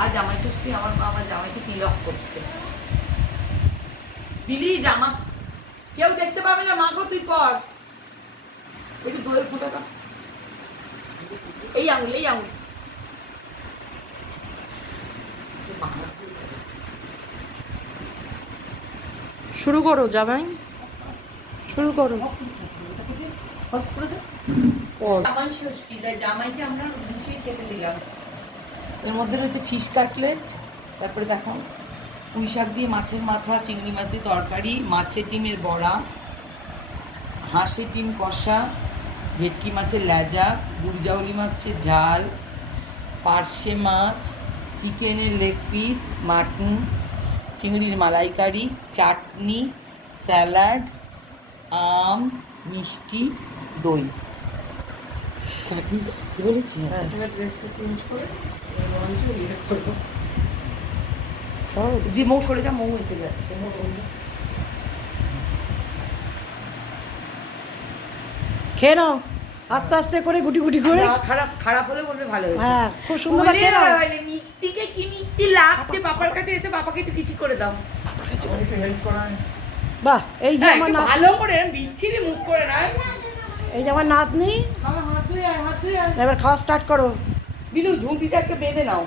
আর জামাই ষষ্ঠী আমার মা আমার জামাইকে তিলক করছে। বিলি জামা কেউ দেখতে পাবে না, মা গো তুই পর একটু দইয়ের ফোঁটাটা, এই আঙুল এই আঙুল। শুরু করো জামাই, শুরু করো। জামাই ষষ্ঠী, তাই জামাইকে আমরা গুছিয়ে খেতে দিলাম। এর মধ্যে রয়েছে ফিশ কাটলেট, তারপরে দেখাও পুঁই শাক দিয়ে মাছের মাথা, চিংড়ি মাছ দিয়ে তরকারি, মাছের ডিমের বড়া, হাঁসের ডিম কষা, ভেটকি মাছের লেজা, গুড়জাউলি মাছের ঝাল, পার্শে মাছ, চিকেনের লেগ পিস, মাটন, চিংড়ির মালাইকারি, চাটনি, স্যালাড, আম, মিষ্টি, দই। চাটনিটা কি বলেছি? হ্যাঁ। ড্রেসটা চেঞ্জ করে করবো। সব দি মৌ সরে যা, মৌ এসে যাচ্ছে, মৌ সরে যা। খেয়ে নাও আস্তে আস্তে করে, গুটি গুটি করে। না, খারাপ খারাপ হলে বলবে ভালো হয়েছে। হ্যাঁ, খুব সুন্দর খেয়ে নাও। বলে, মিষ্টিকে কি মিষ্টি লাগছে, বাবার কাছে এসে বাবাকে একটু কিছু করে দাও। বাহ, এই যে হ্যাঁ, আমার একটু নাতনি, ভালো করে বিচ্ছিরি মুখ করে না। এই যে আমার নাতনি, এবার খাওয়া স্টার্ট করো। বিলু ঝুঁটিটা একটা বেঁধে নাও।